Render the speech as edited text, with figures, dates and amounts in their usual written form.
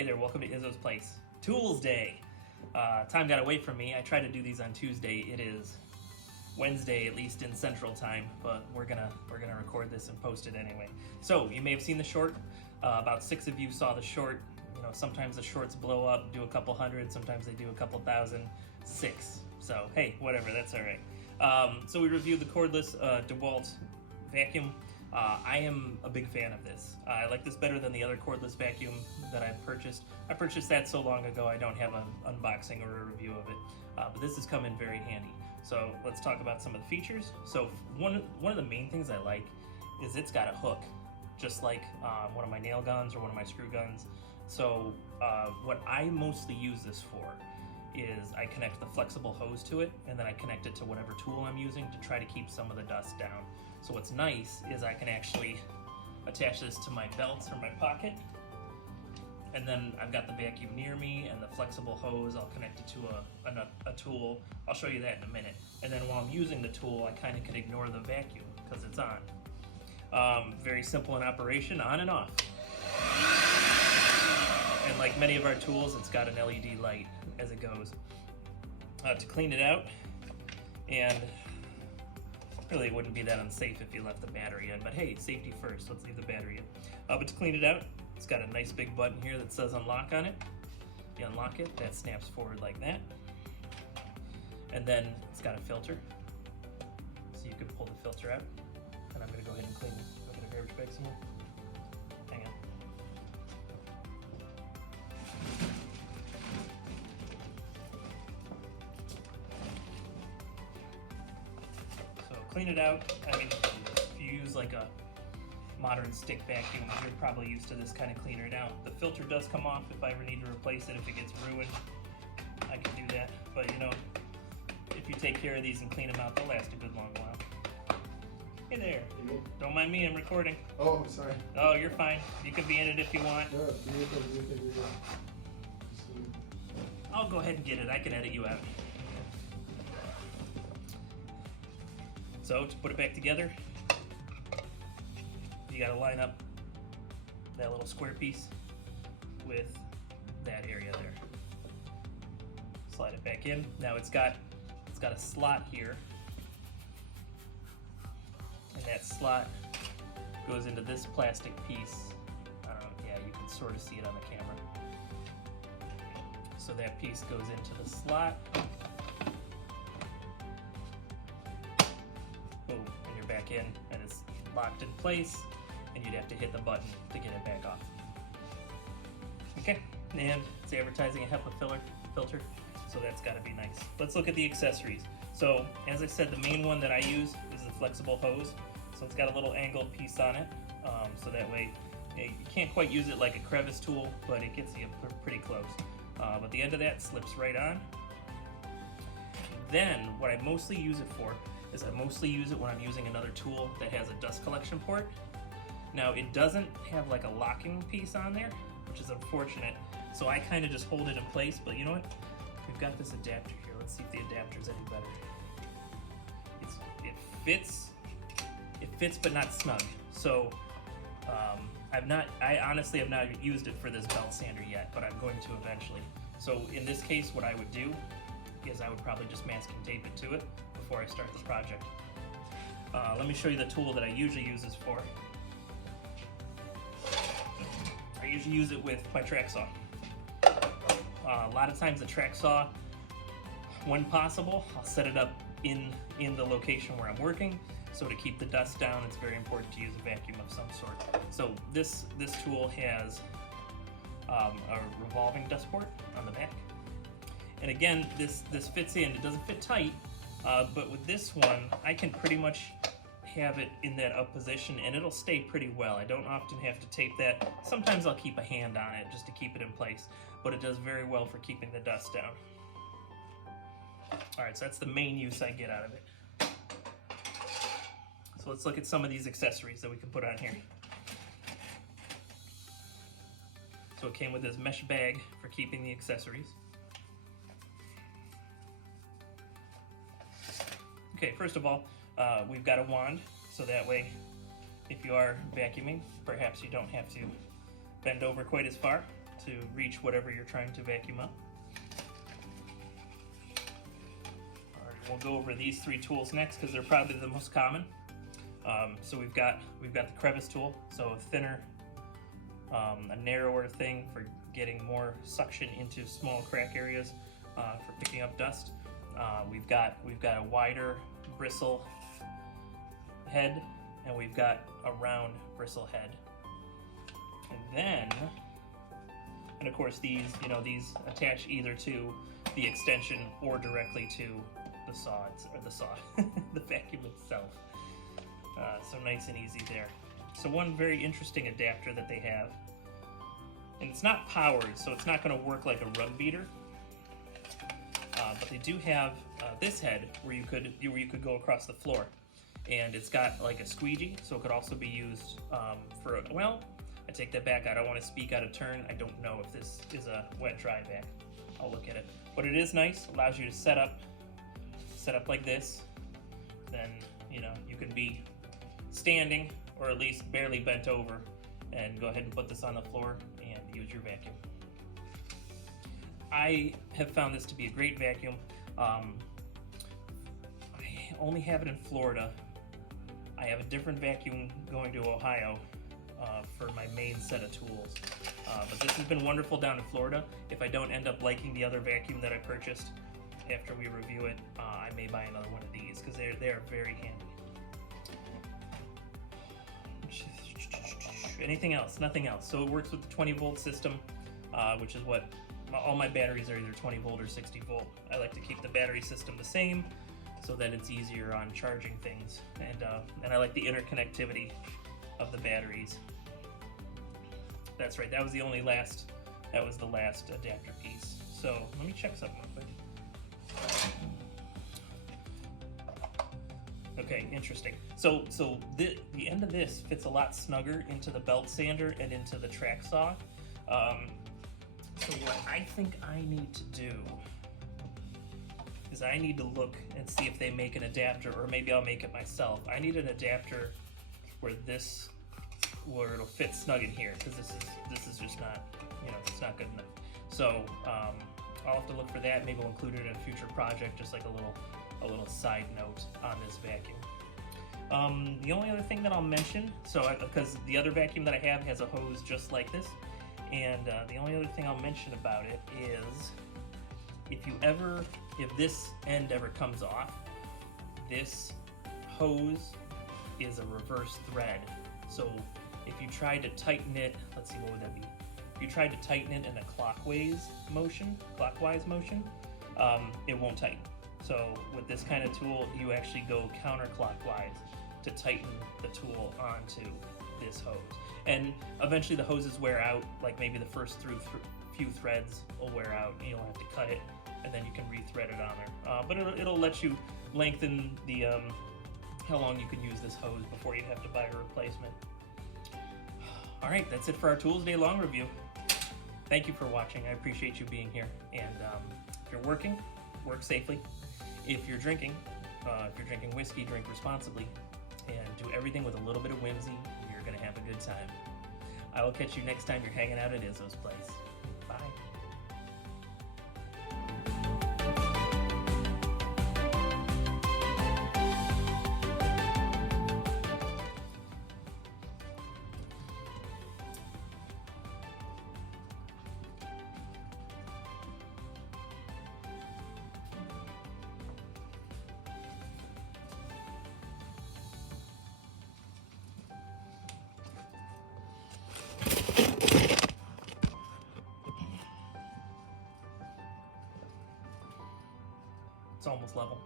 Hey there, welcome to Izzo's Place. Toolsday. Time got away from me. I try to do these on Tuesday. It is Wednesday, at least in Central Time, but we're gonna record this and post it anyway. So you may have seen the short. About 6 of you saw the short. You know, sometimes the shorts blow up, do a couple hundred. Sometimes they do a couple thousand. 6. So hey, whatever. That's all right. So we reviewed the cordless DeWalt vacuum. I am a big fan of this. I like this better than the other cordless vacuum that I've purchased. I purchased that so long ago I don't have an unboxing or a review of it, but this has come in very handy. So let's talk about some of the features. So one of the main things I like is it's got a hook, just like one of my nail guns or one of my screw guns. So what I mostly use this for is I connect the flexible hose to it, and then I connect it to whatever tool I'm using to try to keep some of the dust down. So what's nice is I can actually attach this to my belt or my pocket, and then I've got the vacuum near me and the flexible hose. I'll connect it to a tool. I'll show you that in a minute. And then while I'm using the tool, I kind of can ignore the vacuum because it's on. Very simple in operation, on and off. And like many of our tools, it's got an LED light as it goes. To clean it out, and really it wouldn't be that unsafe if you left the battery in, but hey, safety first, let's leave the battery in. But to clean it out, it's got a nice big button here that says unlock on it. You unlock it, that snaps forward like that. And then it's got a filter, so you can pull the filter out. And I'm gonna go ahead and clean this. Go get a garbage bag some more. Hang on. Clean it out. I mean, if you use like a modern stick vacuum, you're probably used to this kind of cleaner it out. The filter does come off if I ever need to replace it. If it gets ruined, I can do that. But you know, if you take care of these and clean them out, they'll last a good long while. Hey there. Don't mind me, I'm recording. Oh, sorry. Oh, you're fine. You can be in it if you want. No, I'll go ahead and get it. I can edit you out. So to put it back together, you gotta line up that little square piece with that area there. Slide it back in. Now it's got a slot here, and that slot goes into this plastic piece. I don't know, yeah, you can sort of see it on the camera. So that piece goes into the slot. Back in, and it's locked in place, and you'd have to hit the button to get it back off. Okay, and it's advertising a HEPA filter, so that's got to be nice. Let's look at the accessories. So as I said, the main one that I use is the flexible hose. So it's got a little angled piece on it, so that way you can't quite use it like a crevice tool, but it gets you pretty close. But the end of that slips right on. Then what I mostly use it for is I mostly use it when I'm using another tool that has a dust collection port. Now it doesn't have like a locking piece on there, which is unfortunate, so I kind of just hold it in place. But you know what? We've got this adapter here. Let's see if the adapter's any better. It fits but not snug. So I honestly have not used it for this belt sander yet, but I'm going to eventually. So in this case, what I would do is I would probably just masking tape it to it before I start the project. Let me show you the tool that I usually use this for. I usually use it with my track saw. A lot of times the track saw, when possible, I'll set it up in the location where I'm working. So to keep the dust down, it's very important to use a vacuum of some sort. So this tool has a revolving dust port on the back. And again, this fits in. It doesn't fit tight, but with this one, I can pretty much have it in that up position, and it'll stay pretty well. I don't often have to tape that. Sometimes I'll keep a hand on it just to keep it in place, but it does very well for keeping the dust down. All right, so that's the main use I get out of it. So let's look at some of these accessories that we can put on here. So it came with this mesh bag for keeping the accessories. Okay, first of all, we've got a wand, so that way if you are vacuuming, perhaps you don't have to bend over quite as far. to reach whatever you're trying to vacuum up. Alright, we'll go over these three tools next because they're probably the most common. So we've got the crevice tool, so a thinner, a narrower thing for getting more suction into small crack areas for picking up dust. We've got a wider bristle head, and we've got a round bristle head. And of course these attach either to the extension or directly to the saw, the vacuum itself. So nice and easy there. So one very interesting adapter that they have, and it's not powered, so it's not going to work like a rug beater. But they do have this head where you could go across the floor, and it's got like a squeegee, so it could also be used for well, I take that back. I don't want to speak out of turn. I don't know if this is a wet-dry vac. I'll look at it, but it is nice. Allows you to set up like this. Then you can be standing or at least barely bent over, and go ahead and put this on the floor and use your vacuum. I have found this to be a great vacuum. I only have it in Florida. I have a different vacuum going to Ohio for my main set of tools. But this has been wonderful down in Florida. If I don't end up liking the other vacuum that I purchased after we review it, I may buy another one of these because they are very handy. Anything else? Nothing else. So it works with the 20-volt system, which is what all my batteries are, either 20 volt or 60 volt. I like to keep the battery system the same so that it's easier on charging things, and I like the interconnectivity of the batteries. That's right. That was the last adapter piece. So let me check something real quick. Okay, interesting. So the end of this fits a lot snugger into the belt sander and into the track saw. So what I think I need to do is I need to look and see if they make an adapter, or maybe I'll make it myself. I need an adapter where it'll fit snug in here, because this is just not, it's not good enough. So I'll have to look for that. Maybe we'll include it in a future project, just like a little side note on this vacuum. The only other thing that I'll mention, because the other vacuum that I have has a hose just like this, and the only other thing I'll mention about it is if this end ever comes off, this hose is a reverse thread. So if you tried to tighten it, let's see, what would that be? If you tried to tighten it in a clockwise motion, it won't tighten. So with this kind of tool, you actually go counterclockwise to tighten the tool onto this hose. And eventually the hoses wear out, like maybe the first few threads will wear out, and you'll have to cut it, and then you can re-thread it on there. But it'll let you lengthen the how long you can use this hose before you have to buy a replacement. All right, that's it for our Toolsday long review. Thank you for watching. I appreciate you being here. And if you're working, work safely. If you're drinking whiskey, drink responsibly, and do everything with a little bit of whimsy. You're gonna have a good time. I will catch you next time you're hanging out at Izzo's place. Bye. It's almost level.